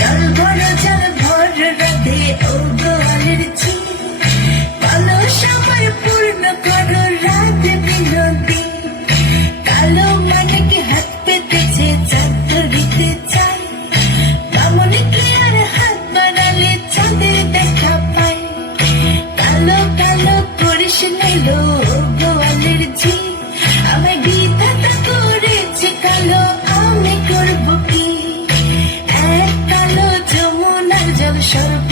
জল ভর রাধে ও গোয়ালের ঝি, কলস আমার পূর্ণ করো রাত বিনোদী। কালো মানিক হাত পেতেছে চাঁদ ধরিতে চাই, বামন কি আর হাত বাড়ালে চাঁদের দেখা পাই। কালো কালো করিস নিলো ও গোয়ালের ঝি, আমায় বিধাতা করেছে কালো, আমি করব কি? এক কালো যমুনার জল সর্ব